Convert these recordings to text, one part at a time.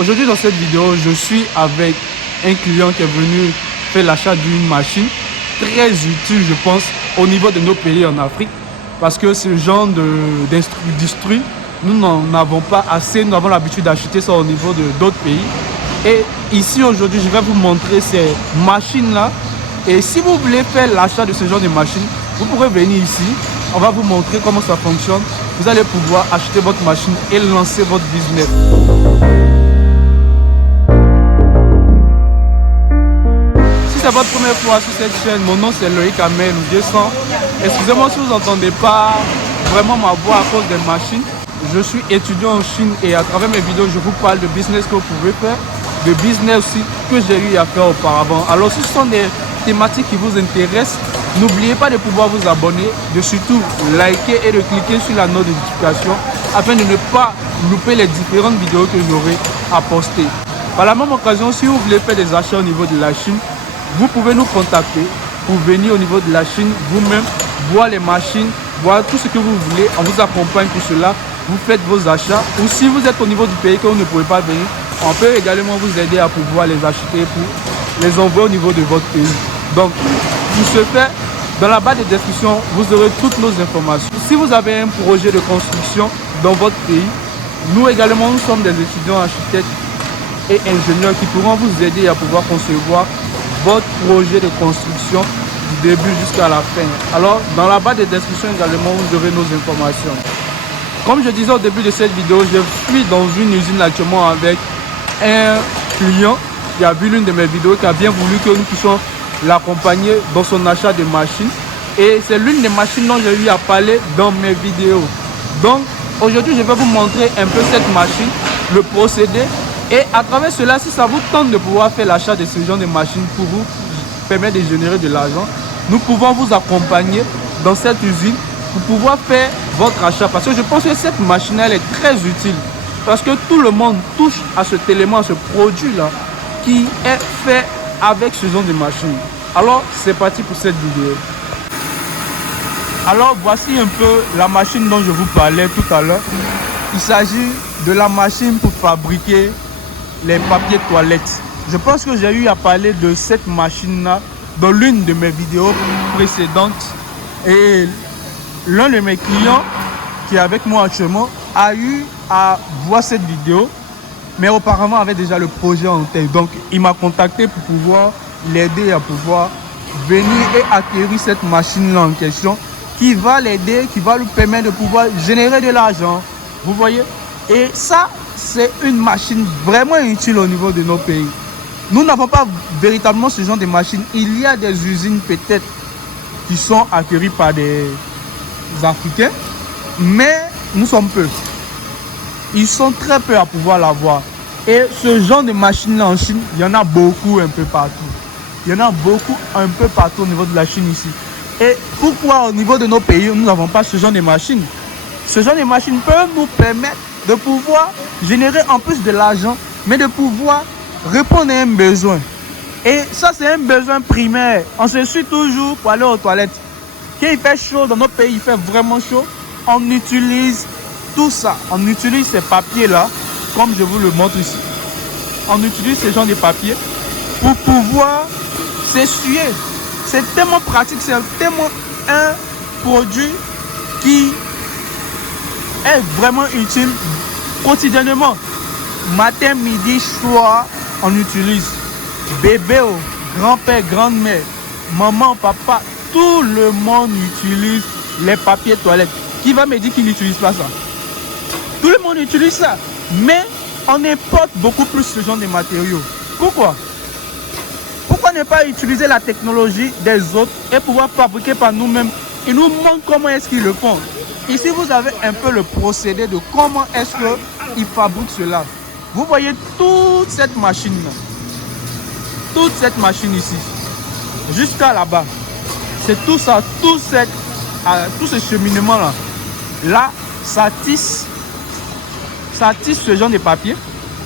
Aujourd'hui dans cette vidéo, je suis avec un client qui est venu faire l'achat d'une machine très utile, je pense, au niveau de nos pays en Afrique. Parce que ce genre d'instru, nous n'en avons pas assez, nous avons l'habitude d'acheter ça au niveau d'autres pays. Et ici aujourd'hui, je vais vous montrer ces machines-là. Et si vous voulez faire l'achat de ce genre de machine, vous pourrez venir ici. On va vous montrer comment ça fonctionne. Vous allez pouvoir acheter votre machine et lancer votre business. Si c'est votre première fois sur cette chaîne, mon nom c'est Loïc Amel ou 200. Excusez-moi si vous n'entendez pas vraiment ma voix à cause des machines. Je suis étudiant en Chine et à travers mes vidéos, je vous parle de business que vous pouvez faire, de business aussi que j'ai eu à faire auparavant. Alors si ce sont des thématiques qui vous intéressent, n'oubliez pas de pouvoir vous abonner, de surtout liker et de cliquer sur la notification afin de ne pas louper les différentes vidéos que j'aurai à poster. Par la même occasion, si vous voulez faire des achats au niveau de la Chine, vous pouvez nous contacter pour venir au niveau de la Chine vous-même, voir les machines, voir tout ce que vous voulez. On vous accompagne pour cela. Vous faites vos achats. Ou si vous êtes au niveau du pays que vous ne pouvez pas venir, on peut également vous aider à pouvoir les acheter pour les envoyer au niveau de votre pays. Donc, pour ce faire, dans la barre de description, vous aurez toutes nos informations. Si vous avez un projet de construction dans votre pays, nous également, nous sommes des étudiants architectes et ingénieurs qui pourront vous aider à pouvoir concevoir votre projet de construction du début jusqu'à la fin. Alors, dans la barre de description également, vous aurez nos informations. Comme je disais au début de cette vidéo, je suis dans une usine actuellement avec un client qui a vu l'une de mes vidéos, qui a bien voulu que nous puissions l'accompagner dans son achat de machines. Et c'est l'une des machines dont j'ai eu à parler dans mes vidéos. Donc, aujourd'hui, je vais vous montrer un peu cette machine, le procédé. Et à travers cela, si ça vous tente de pouvoir faire l'achat de ce genre de machine pour vous permettre de générer de l'argent, nous pouvons vous accompagner dans cette usine pour pouvoir faire votre achat. Parce que je pense que cette machine, elle est très utile. Parce que tout le monde touche à cet élément, à ce produit-là, qui est fait avec ce genre de machine. Alors, c'est parti pour cette vidéo. Alors, voici un peu la machine dont je vous parlais tout à l'heure. Il s'agit de la machine pour fabriquer les papiers toilettes. Je pense que j'ai eu à parler de cette machine-là dans l'une de mes vidéos précédentes. Et l'un de mes clients qui est avec moi actuellement a eu à voir cette vidéo, mais auparavant avait déjà le projet en tête. Donc il m'a contacté pour pouvoir l'aider à pouvoir venir et acquérir cette machine-là en question qui va l'aider, qui va lui permettre de pouvoir générer de l'argent. Vous voyez? Et ça, c'est une machine vraiment utile au niveau de nos pays. Nous n'avons pas véritablement ce genre de machine. Il y a des usines peut-être qui sont acquéries par des Africains, mais nous sommes peu. Ils sont très peu à pouvoir l'avoir. Et ce genre de machine-là en Chine, il y en a beaucoup un peu partout. Il y en a beaucoup un peu partout au niveau de la Chine ici. Et pourquoi au niveau de nos pays, nous n'avons pas ce genre de machine? Ce genre de machine peut nous permettre de pouvoir générer en plus de l'argent, mais de pouvoir répondre à un besoin. Et ça, c'est un besoin primaire. On se suit toujours pour aller aux toilettes. Quand il fait chaud dans notre pays, il fait vraiment chaud, on utilise tout ça. On utilise ces papiers-là, comme je vous le montre ici. On utilise ce genre de papier pour pouvoir s'essuyer. C'est tellement pratique, c'est tellement un produit qui est vraiment utile quotidiennement. Matin, midi, soir, on utilise. Bébé, grand-père, grand-mère, maman, papa, tout le monde utilise les papiers toilettes. Qui va me dire qu'il n'utilise pas ça? Tout le monde utilise ça. Mais on importe beaucoup plus ce genre de matériaux. Pourquoi? Pourquoi ne pas utiliser la technologie des autres et pouvoir fabriquer par nous-mêmes? Ils nous montrent comment est-ce qu'ils le font. Ici, vous avez un peu le procédé de comment est-ce qu'ils fabriquent cela. Vous voyez toute cette machine-là. Toute cette machine ici. Jusqu'à là-bas. C'est tout ça, tout ce cheminement-là. Là, ça tisse ce genre de papier.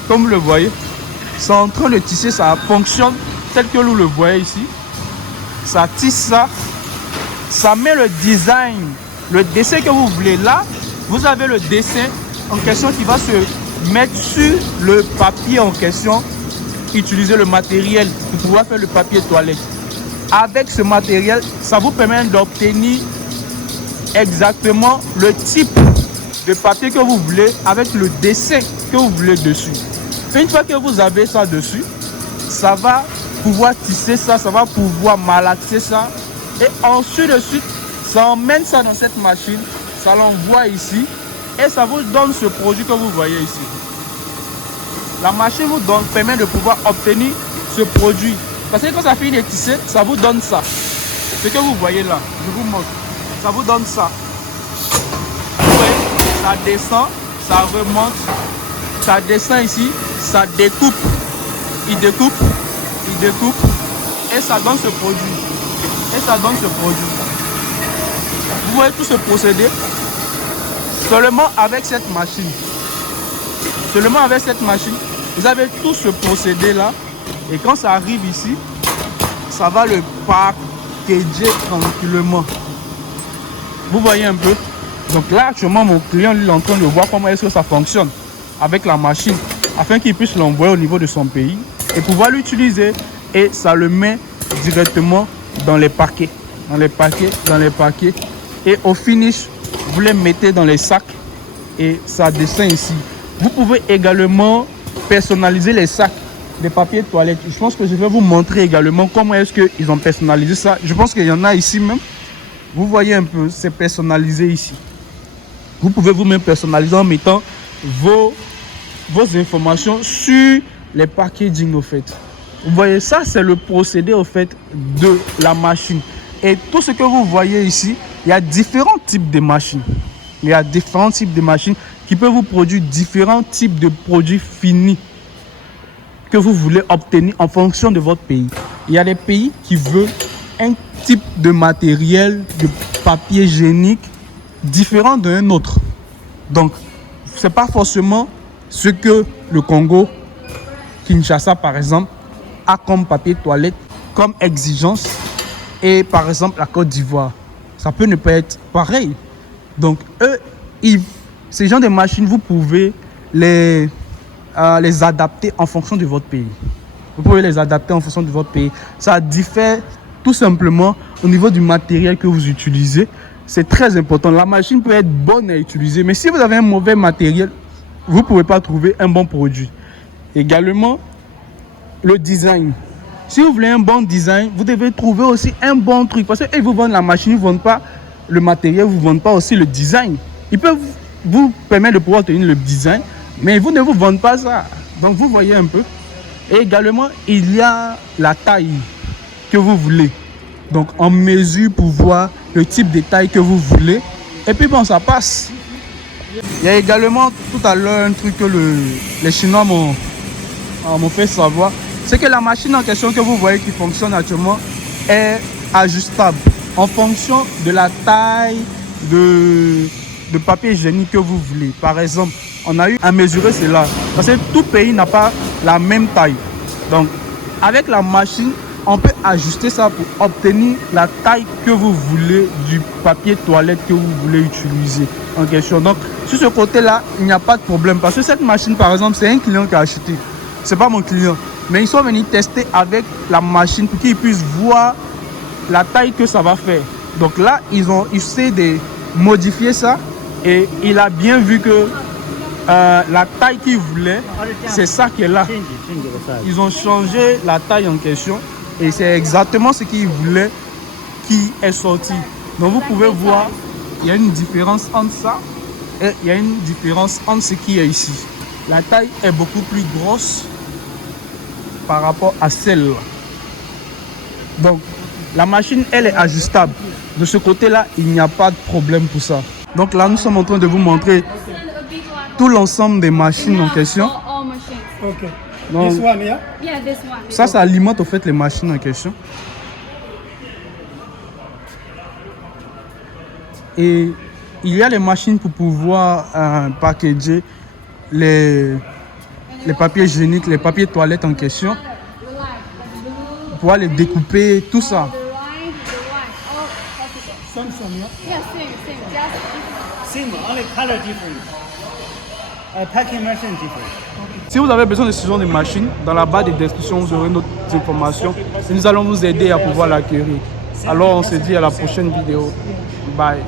Comme vous le voyez. C'est en train de tisser, ça fonctionne tel que vous le voyez ici. Ça tisse ça. Ça met le design, le dessin que vous voulez. Là, vous avez le dessin en question qui va se mettre sur le papier en question, utiliser le matériel pour pouvoir faire le papier toilette. Avec ce matériel, ça vous permet d'obtenir exactement le type de papier que vous voulez avec le dessin que vous voulez dessus. Une fois que vous avez ça dessus, ça va pouvoir tisser ça, ça va pouvoir malaxer ça. Et ensuite de suite, ça emmène ça dans cette machine, ça l'envoie ici et ça vous donne ce produit que vous voyez ici. La machine vous permet de pouvoir obtenir ce produit. Parce que quand ça finit de tisser, ça vous donne ça. Ce que vous voyez là, je vous montre. Ça vous donne ça. Vous voyez, ça descend, ça remonte, ça descend ici, ça découpe. Il découpe, et ça donne ce produit. Vous voyez tout ce procédé seulement avec cette machine. Vous avez tout ce procédé là. Et quand ça arrive ici, ça va le packager tranquillement. Vous voyez un peu. Donc là actuellement mon client lui est en train de voir comment est-ce que ça fonctionne avec la machine afin qu'il puisse l'envoyer au niveau de son pays et pouvoir l'utiliser. Et ça le met directement dans les paquets. Et au finish, vous les mettez dans les sacs et ça descend ici. Vous pouvez également personnaliser les sacs de papier de toilette. Je pense que je vais vous montrer également comment est-ce qu'ils ont personnalisé ça. Je pense qu'il y en a ici même. Vous voyez un peu, c'est personnalisé ici. Vous pouvez vous-même personnaliser en mettant vos informations sur les packaging au fait. Vous voyez, ça c'est le procédé au fait de la machine. Et tout ce que vous voyez ici, il y a différents types de machines. Qui peuvent vous produire différents types de produits finis que vous voulez obtenir en fonction de votre pays. Il y a des pays qui veulent un type de matériel, de papier hygiénique différent d'un autre. Donc, ce n'est pas forcément ce que le Congo, Kinshasa par exemple, a comme papier toilette, comme exigence, et par exemple la Côte d'Ivoire. Ça peut ne pas être pareil. Donc, ces genres de machines, vous pouvez les adapter en fonction de votre pays. Ça diffère tout simplement au niveau du matériel que vous utilisez. C'est très important. La machine peut être bonne à utiliser, mais si vous avez un mauvais matériel, vous ne pouvez pas trouver un bon produit. Également, le design. Si vous voulez un bon design, vous devez trouver aussi un bon truc. Parce qu'ils vous vendent la machine, ils ne vendent pas le matériel, ils ne vous vendent pas aussi le design. Ils peuvent vous permettre de pouvoir obtenir le design, mais vous ne vous vendez pas ça. Donc vous voyez un peu. Et également, il y a la taille que vous voulez. Donc en mesure pour voir le type de taille que vous voulez. Et puis bon, ça passe. Il y a également tout à l'heure un truc que les Chinois m'ont fait savoir. C'est que la machine en question que vous voyez qui fonctionne actuellement est ajustable en fonction de la taille de papier hygiénique que vous voulez. Par exemple, on a eu à mesurer cela parce que tout pays n'a pas la même taille. Donc, avec la machine, on peut ajuster ça pour obtenir la taille que vous voulez du papier toilette que vous voulez utiliser en question. Donc, sur ce côté-là, il n'y a pas de problème parce que cette machine, par exemple, c'est un client qui a acheté. C'est pas mon client. Mais ils sont venus tester avec la machine pour qu'ils puissent voir la taille que ça va faire. Donc là, ils essaient de modifier ça et il a bien vu que la taille qu'ils voulaient, c'est ça qui est là. Ils ont changé la taille en question et c'est exactement ce qu'ils voulaient qui est sorti. Donc vous pouvez voir, il y a une différence entre ça et il y a une différence entre ce qui est ici. La taille est beaucoup plus grosse par rapport à celle-là. Donc, la machine, elle est ajustable. De ce côté-là, il n'y a pas de problème pour ça. Donc là, nous sommes en train de vous montrer tout l'ensemble des machines en question. Okay. Donc, This one, yeah? Yeah, this one. ça alimente au fait les machines en question. Et il y a les machines pour pouvoir packager les papiers hygiéniques, les papiers toilettes en question, pouvoir les découper, tout ça. Same, yeah? Yeah, same. Just Same, only color different. Packing machine different. Si vous avez besoin de ce genre de machine, dans la barre de description, vous aurez notre informations et nous allons vous aider à pouvoir l'acquérir. Alors on se dit à la prochaine vidéo. Bye.